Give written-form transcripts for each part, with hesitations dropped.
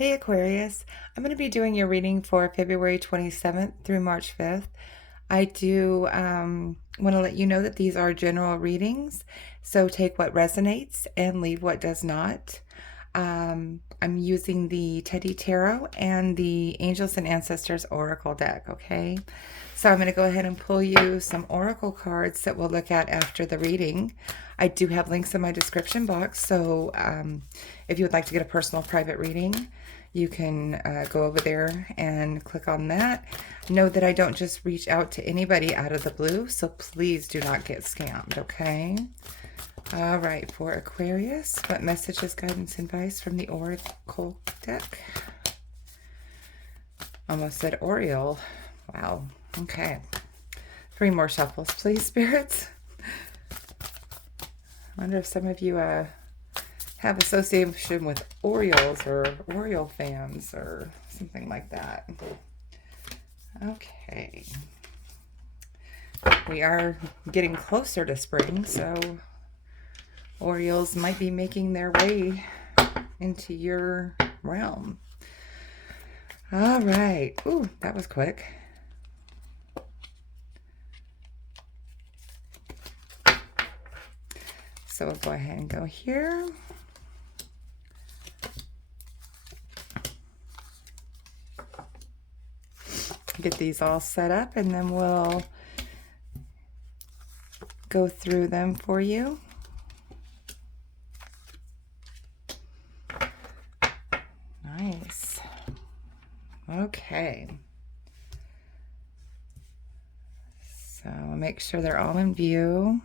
Hey Aquarius, I'm going to be doing your reading for February 27th through March 5th. I do want to let you know that these are general readings, so take what resonates and leave what does not. I'm using the Teddy Tarot and the Angels and Ancestors Oracle deck, okay? So I'm going to go ahead and pull you some Oracle cards that we'll look at after the reading. I do have links in my description box, so if you would like to get a personal private reading, you can go over there and click on that. Know that I don't just reach out to anybody out of the blue, so please do not get scammed, okay? All right, for Aquarius, what messages, guidance, and advice from the Oracle deck? Almost said Oriole. Wow, okay. 3 more shuffles, please, spirits. I wonder if some of you have association with Orioles or Oriole fans or something like that. Okay. We are getting closer to spring, so Orioles might be making their way into your realm. All right. Ooh, that was quick. So we'll go ahead and go here. Get these all set up, and then we'll go through them for you. Nice. Okay. So make sure they're all in view.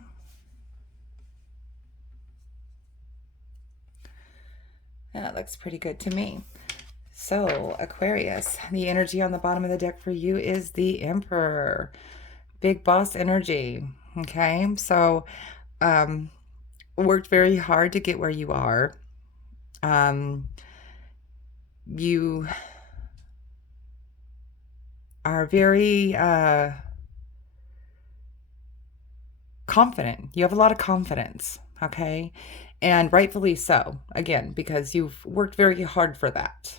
That looks pretty good to me. So, Aquarius, the energy on the bottom of the deck for you is the Emperor. Big boss energy. Okay, so worked very hard to get where you are. You are very confident. You have a lot of confidence, okay? And rightfully so, again, because you've worked very hard for that,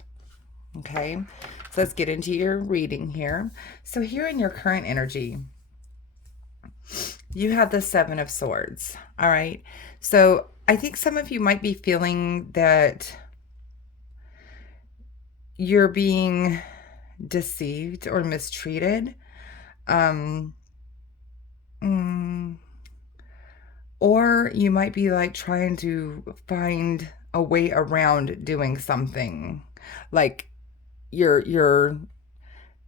okay? So let's get into your reading here. So here in your current energy, you have the 7 of Swords, all right? So I think some of you might be feeling that you're being deceived or mistreated. Or you might be like trying to find a way around doing something. Like you're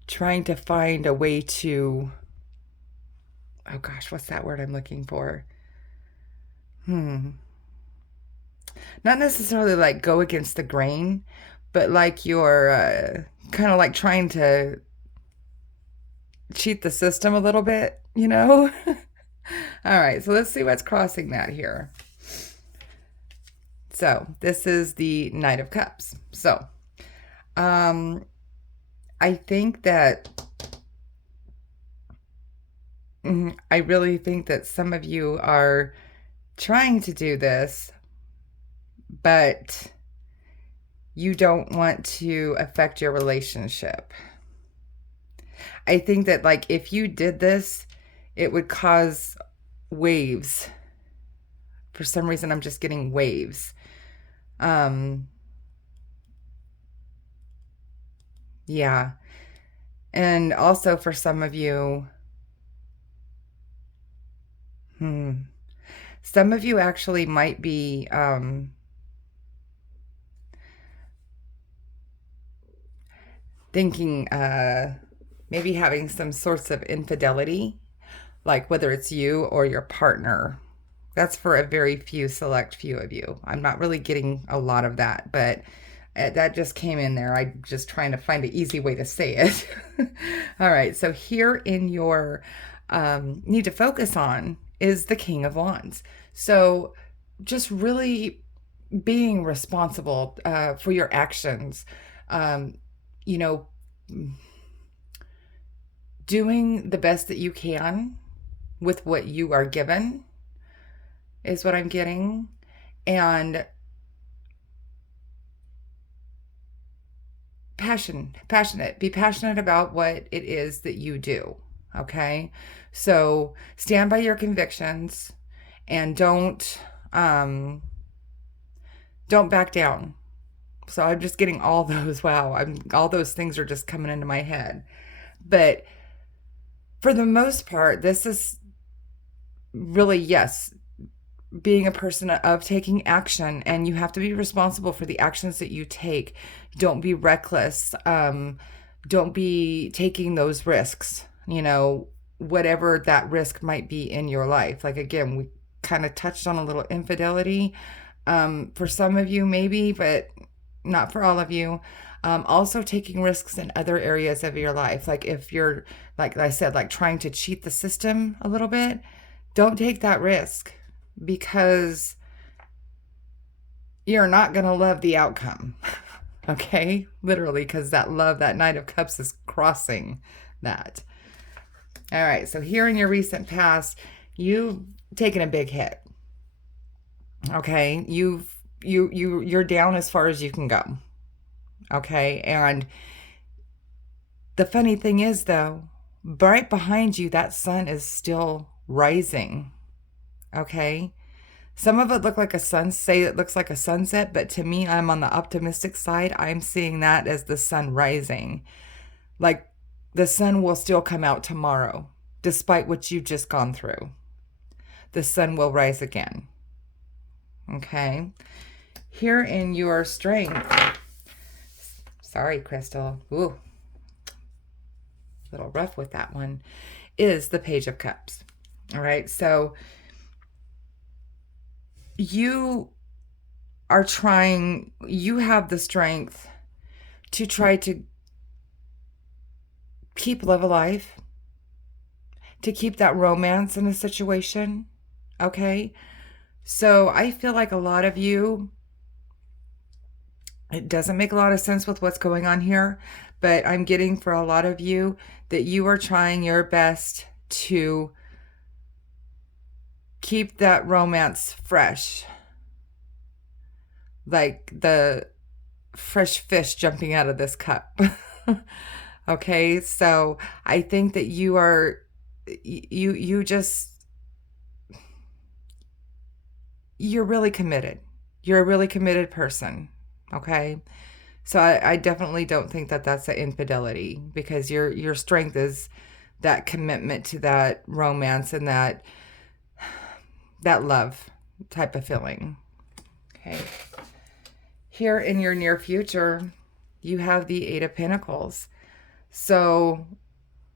trying to find a way to, oh gosh, what's that word I'm looking for? Not necessarily like go against the grain, but like you're kind of like trying to cheat the system a little bit, you know? All right, so let's see what's crossing that here. So this is the Knight of Cups. So I think that I really think that some of you are trying to do this, but you don't want to affect your relationship. I think that like if you did this, it would cause waves. For some reason, I'm just getting waves. Yeah. And also for some of you, some of you actually might be thinking maybe having some sorts of infidelity, like whether it's you or your partner. That's for a very few select few of you. I'm not really getting a lot of that, but that just came in there. I'm just trying to find an easy way to say it. All right, so here in your need to focus on is the King of Wands. So just really being responsible for your actions. You know, doing the best that you can with what you are given is what I'm getting. And passionate. Be passionate about what it is that you do. Okay? So stand by your convictions and don't back down. So I'm just getting all those, wow, all those things are just coming into my head. But for the most part, this is really, yes, being a person of taking action, and you have to be responsible for the actions that you take. Don't be reckless. Don't be taking those risks, whatever that risk might be in your life. Like, again, we kind of touched on a little infidelity. For some of you, maybe, but not for all of you. Also taking risks in other areas of your life. Like if you're, like I said, like trying to cheat the system a little bit, don't take that risk, because you're not going to love the outcome. Okay? Literally, because that Knight of Cups is crossing that. All right. So here in your recent past, you've taken a big hit. Okay? You're down as far as you can go. Okay? And the funny thing is, though, right behind you, that sun is still rising. Okay? Some of it look like it looks like a sunset, but to me, I'm on the optimistic side. I'm seeing that as the sun rising. Like the sun will still come out tomorrow, despite what you've just gone through. The sun will rise again. Okay? Here in your strength, sorry, Crystal. Ooh, a little rough with that one, is the Page of Cups. All right, so you have the strength to try to keep love alive, to keep that romance in a situation. Okay, so I feel like a lot of you, it doesn't make a lot of sense with what's going on here, but I'm getting for a lot of you that you are trying your best to keep that romance fresh. Like the fresh fish jumping out of this cup. Okay, so I think that you're really committed. You're a really committed person. Okay, so I definitely don't think that that's an infidelity, because your strength is that commitment to that romance and that love type of feeling. Okay. Here in your near future, you have the Eight of Pentacles. So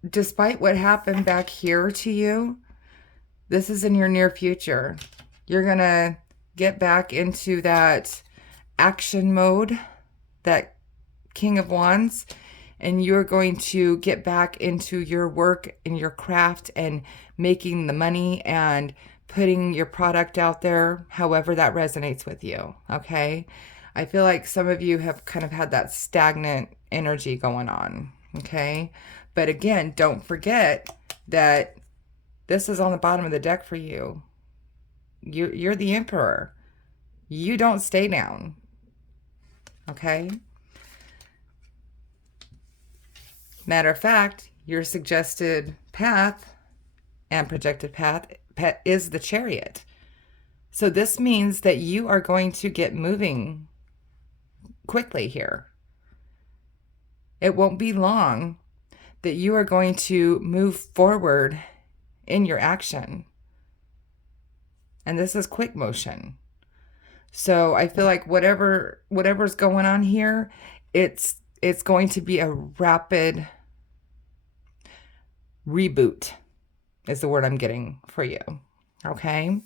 despite what happened back here to you, this is in your near future. You're going to get back into that action mode, that King of Wands, and you're going to get back into your work and your craft and making the money and putting your product out there, however that resonates with you. Okay? I feel like some of you have kind of had that stagnant energy going on. Okay? But again, don't forget that this is on the bottom of the deck for you. You're the Emperor. You don't stay down. Okay? Matter of fact, your suggested path and projected path is the Chariot. So this means that you are going to get moving quickly here. It won't be long that you are going to move forward in your action. And this is quick motion. So I feel like whatever's going on here, it's going to be a rapid reboot is the word I'm getting for you. Okay?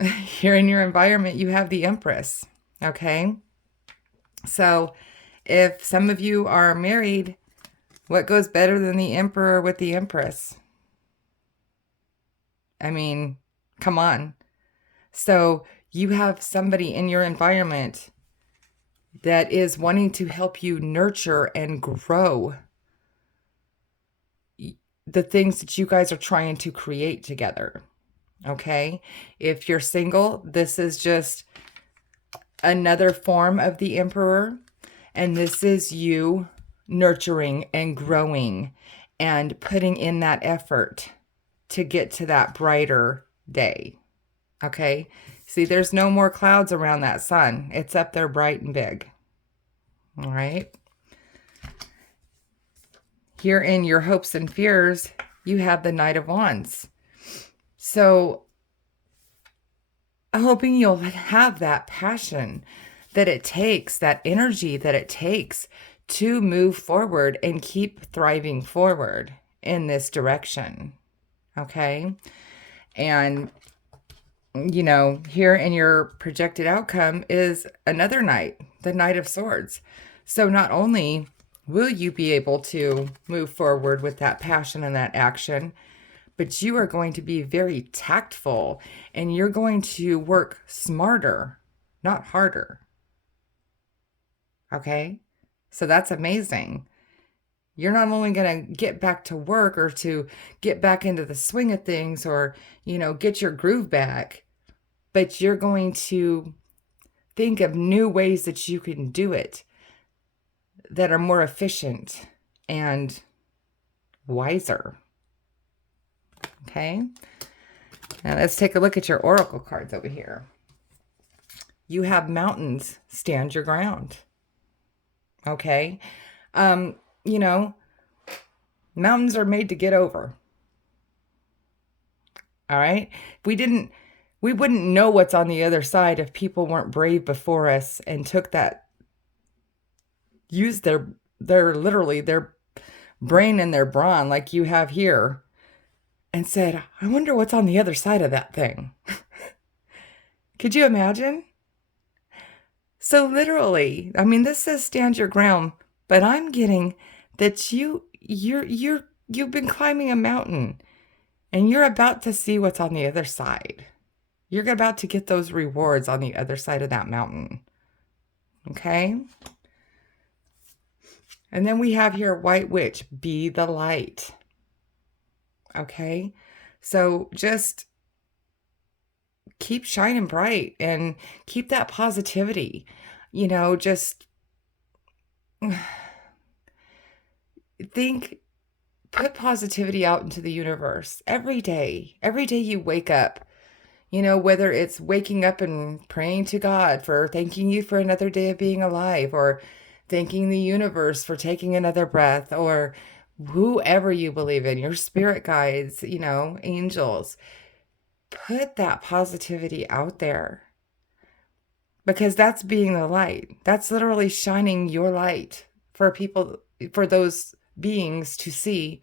Here in your environment, you have the Empress. Okay? So if some of you are married, what goes better than the Emperor with the Empress? I mean, come on. So you have somebody in your environment that is wanting to help you nurture and grow the things that you guys are trying to create together. Okay? If you're single, this is just another form of the Emperor. And this is you nurturing and growing and putting in that effort to get to that brighter day. Okay? See, there's no more clouds around that sun. It's up there bright and big. All right? Here in your hopes and fears, you have the Knight of Wands. So I'm hoping you'll have that passion that it takes, that energy that it takes to move forward and keep thriving forward in this direction. Okay? And, you know, here in your projected outcome is another Knight, the Knight of Swords. So not only will you be able to move forward with that passion and that action, but you are going to be very tactful and you're going to work smarter, not harder. Okay? So that's amazing. You're not only going to get back to work or to get back into the swing of things or, you know, get your groove back, but you're going to think of new ways that you can do it that are more efficient and wiser. Okay? Now let's take a look at your oracle cards over here. You have mountains, stand your ground. Okay? You know, mountains are made to get over. All right? We wouldn't know what's on the other side if people weren't brave before us and took that, used their literally their brain and their brawn like you have here and said, I wonder what's on the other side of that thing. Could you imagine? So literally, I mean, this says stand your ground, but I'm getting that you've been climbing a mountain and you're about to see what's on the other side. You're about to get those rewards on the other side of that mountain. Okay? And then we have here White Witch, be the light. Okay? So just keep shining bright and keep that positivity. You know, just put positivity out into the universe every day. Every day you wake up, you know, whether it's waking up and praying to God for thanking you for another day of being alive, or thanking the universe for taking another breath, or whoever you believe in, your spirit guides, you know, angels. Put that positivity out there because that's being the light. That's literally shining your light for people, for those beings to see.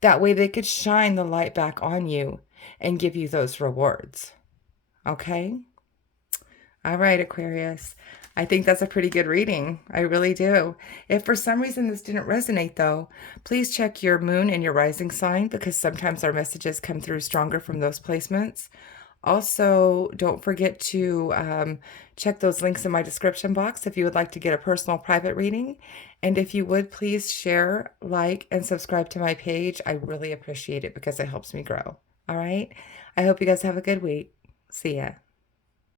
That way they could shine the light back on you and give you those rewards. Okay? All right, Aquarius. I think that's a pretty good reading. I really do. If for some reason this didn't resonate, though, please check your moon and your rising sign because sometimes our messages come through stronger from those placements. Also, don't forget to check those links in my description box if you would like to get a personal private reading. And if you would, please share, like, and subscribe to my page. I really appreciate it because it helps me grow. All right? I hope you guys have a good week. See ya.